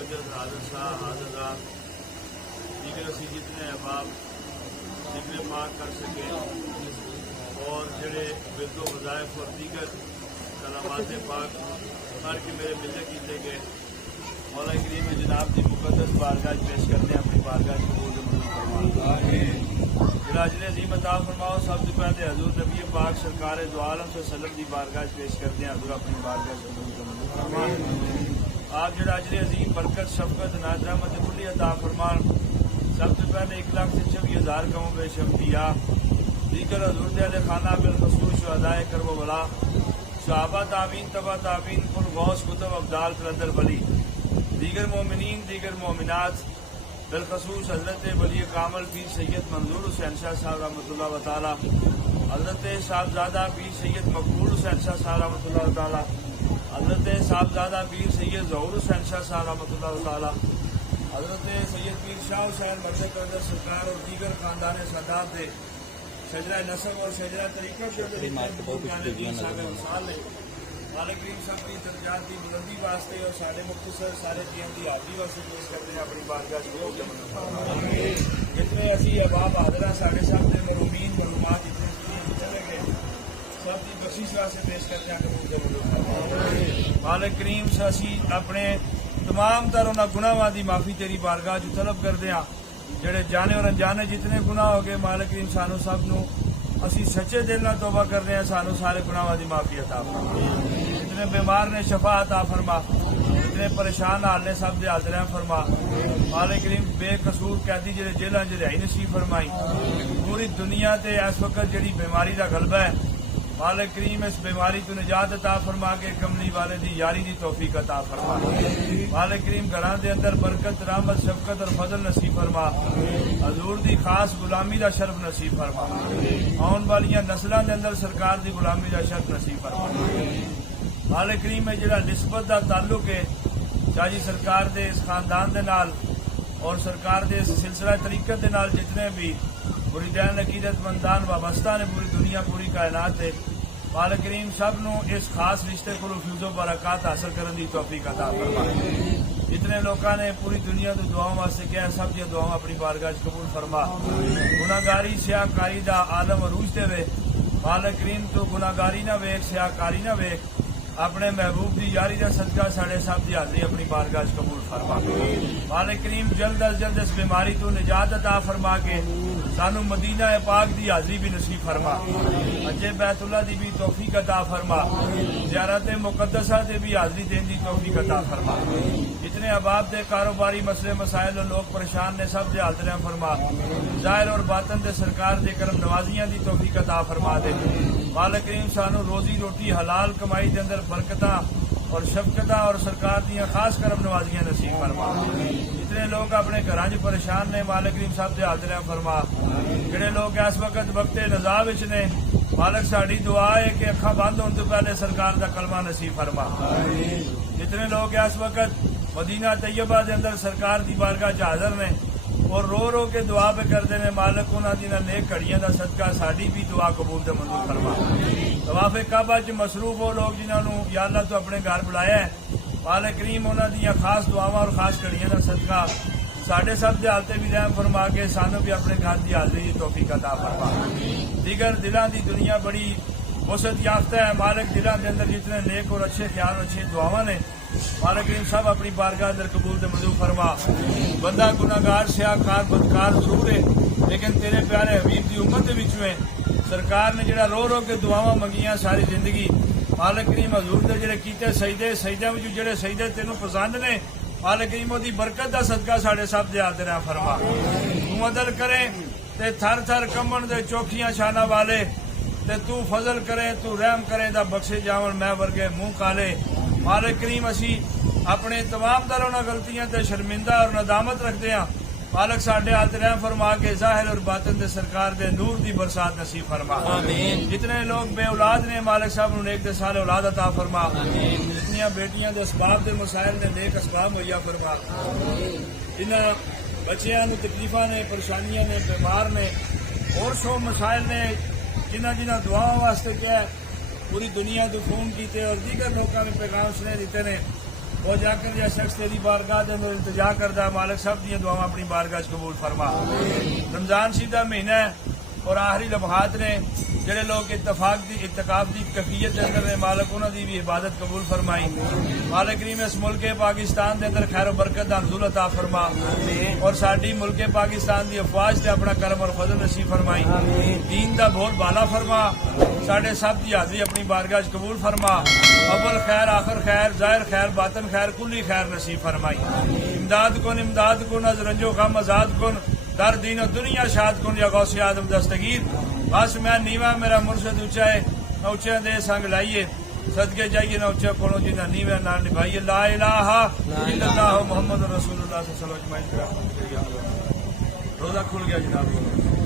वजद हादसा हादसा दीगर असी जितने अहबाब जिक्र पाक कर सके और जड़े बिल्कुल वज़ाइफ और दीगर सलामात पाक हर के मेरे मिलने कीते गए मौला करीम में जनाब की मुकद्दस बारगाह पेश करते हैं अपनी बारगाह कबूल अजर अजीम अता फरमाओ। सबसे पहले हजूर नबी पाक सरकार दो आलम वसल्लम की बारगाह पेश करते हैं हजूर अपनी बारगाह कबूल फरमाओ। आप जरा अजर अजीम बरकत शफकत नाजरमत खुली अता फरमान। सबसे पहले 1,26,000 कमों में शमतिया दीगर हजूर दे खाना बिलखसूस अदाए कर वो बला सहाबा ताबीन तबा ताबीन कुल गौस कुतब अब्दाल फिलंदर वली दीगर मोमिनीन दीगर मोमिनात बिलखसूस हजरत वली कामल पीर सैयद मंजूर हुसैन शाह साहब रहमतुल्लाह व तआला हजरत साहबजादा पीर सैयद मकबूल हुसैन शाह साहब रहमतुल्लाह व तआला हजरत साहबजादा पीर सैयद ज़हूर हुसैन शाह साहब रहमतुल्लाह व तआला हजरत सैयद पीर शाह हुसैन मर्ज़ कदर सरकार और दीगर खानदान सादात थे शजरा नसब और शजरा तरीक़त मालिक करीम सब की दर्जात की बुलंदी वास्ते और साढ़े मुख्तसर सारे जीवन की हाजिरी वास्ते पेश करते हैं अपनी बारगाह जितने असी अहबाब हाजिर साढ़े साहब के मरूमीन मरूमात जितने चले गए सब की बख्शिश वास्ते पेश करते हैं मालिक करीम से असी अपने तमाम तर उन्होंने गुनाहों की माफ़ी तेरी बारगाह जो तलब करते हैं जेड़े जाने और अनजाने जितने गुनाह हो गए मालिक करीम सानू सब नू असी सच्चे दिल नाल तौबा करते हैं सानू सारे गुनाहों की माफ़ी अता फरमा। जितने बीमार ने शफा अता फरमा जितने परेशान हाल ने सब दे हाल फरमा मालिक करीम बेकसूर कैदी जेड़े जेलों च रिहाई नसीब फरमाई। पूरी दुनिया ते इस वक्त जिहड़ी बीमारी का गलबा है मालिक करीम इस बीमारी तो निजात अता फरमा के कमली वाले दी यारी दी तौफीक अता फरमा। मालिक करीम घरां दे अंदर बरकत रहमत शफकत और फजल नसीब फरमा। हजूर दी खास गुलामी दा शर्फ नसीब फरमा। आने वालियां नस्लों के अंदर सरकार दी गुलामी दा शर्फ नसीब फरमा। मालिक करीम में जिहड़ा निस्बत दा ताल्लुक है शाही सरकार दे इस खानदान दे नाल और सरकार दे इस सिलसिला तरीकत दे नाल जितने भी मुरीदान अकीदतमंदान वाबस्ता ने पूरी दुनिया पूरी कायनात है मालिक करीम सब नू इस खास रिश्ते को फ्यूजो बरकत हासिल करने की तौफीक अता फरमा। जितने लोगों ने पूरी दुनिया तो दुआओं वास्ते किया सब दी दुआओं अपनी बारगाह कबूल फरमा। गुनाहगारी सियाकारी दा आलम अरूज देवे मालिक करीम तो गुनाहगारी ना वेख सियाकारी ना वेख अपने महबूब की यारी का सदका साढ़े साहब की हाजिरी अपनी बारगाह कबूल फरमा। मालिक करीम जल्द अज जल्द इस बीमारी तो निजात अता फरमा के सानू मदीना पाक की हाजिरी भी नसीब फरमा। अजे बैतुल्ला की भी तौफीक अता फरमा। ज़ियारत मुकद्दसा से भी हाजिरी देने की तौफीक अता फरमा। जितने अहबाब के कारोबारी मसले मसाइल और लोग परेशान ने सब दे हाजिर फरमा। ज़ाहिर और बातन दे सरकार के करम नवाजियां की तौफीक अता फरमा दे। मालिक करीम सानू रोजी रोटी हलाल कमाई के अंदर बरकता और शफकता और सरकार दियां खास करम नवाजियां नसीब फरमा। जितने लोग अपने घरां च परेशान ने मालिक करीम साहब दे हाजिर फरमा। जिहड़े लोग इस वक्त वक्ते नज़ा विच ने मालिक साडी दुआ है कि अखां बंद होने तो पहले सरकार का कलमा नसीब फरमा। जितने लोग इस वक्त मदीना तैयबा के अंदर सरकार की बारगाह च हाजिर ने और रो रो के दुआ पे करते हैं मालिक उन्होंने नेक घड़ियां का सदका साड़ी भी दुआ कबूल ते मंजूर फरमा। तवाफे काबा च मसरूफ हो लोग जिन्होंने या अल्लाह तो अपने घर बुलाया है मालिक करीम उन्होंने खास दुआवां और खास घड़ियां का सदका साढ़े सब के हालते भी रहम फरमा के सानू भी अपने घर की हाजिरी की तौफीक अता फरमा। दीगर दिलों की दुनिया बड़ी वसत याफ्ता है मालिक दिलों के अंदर जितने नेक और अच्छे ख्याल अच्छी दुआवां ने मालिक करीम सब अपनी बारगाह अंदर कबूल ते मंजूर फरमा। बंदा गुनाहगार सियाकार बदकार जरूर है लेकिन तेरे प्यारे हबीब की उम्मत के विचों है सरकार ने जिहड़ा रो रो के दुआवां मंगियां सारी जिंदगी मालिक करीम हजूर दे जिहड़े कीते सजदे विच जिहड़े सजदे तेनू पसंद ने मालिक करीम ओदी बरकत दा सदका साढ़े सब दे हाजिर फरमा। तू अदल करे ते थर थर कमन दे चौखियां शाना वाले ते तू फजल करे तू रहम करे दा बख्शे जावन मैं वर्गे मुंह काले। मालिक करीम असी अपने तमाम तरह गलतियां ते शर्मिंदा और नदामत रखते हैं मालिक साढ़े हाथ रहम फरमा के जाहिर और बातन दे सरकार दे नूर दी बरसात नसीब फरमा। जितने लोग बे औलाद ने मालिक साहब नूं नेक दे साल औलाद अता फरमा। जितनियां बेटियां दे असबाब दे मसाइल ने नेक असबाब मुहैया फरमा। जिन्हां बच्चियां नूं तकलीफां ने परेशानियां ने बीमार ने और सो मसाइल ने जिन्हां दुआओं वास्ते क्या पूरी दुनिया तो फोन किए और दीगर लोगों ने पैगाम सुने दिते ने وہ جا کر یا شخص تیری بارگاہ دے اندر التجا کردا ہے مالک سب دیا دعاواں اپنی بارگاہ چ قبول فرما. رمضان شریف دا مہینہ ہے اور آخری لمحات نے جڑے لوگ اتقاف دی کیفیت کے اندر نے مالک انہوں دی بھی عبادت قبول فرمائی. مالک کریم اس ملک پاکستان دے اندر خیر و برکت دا نزول عطا فرما اور ساڈی ملک پاکستان دی افواج تے اپنا کرم اور فضل نصیب فرمائی. دین دا بہت بالا فرما. ساڈے سب دی حاضری اپنی بارگاہ چ قبول فرما. اول خیر آخر خیر ظاہر خیر باطن خیر کلی خیر نصیب فرمائی. امداد کن از رنج و غم آزاد کن در دین و دنیا شاد کن یا غوث آدم دستگیر. بس میں نیوا میرا مرشد اونچا ہے نہ اونچے دے سنگ لائیے صدقے جائیے نہ اونچا کھولو جی نہ نیوا نہ نبھائیے. لا الہ الا اللہ محمد رسول اللہ صلی اللہ علیہ وسلم. روزہ کھل گیا جناب.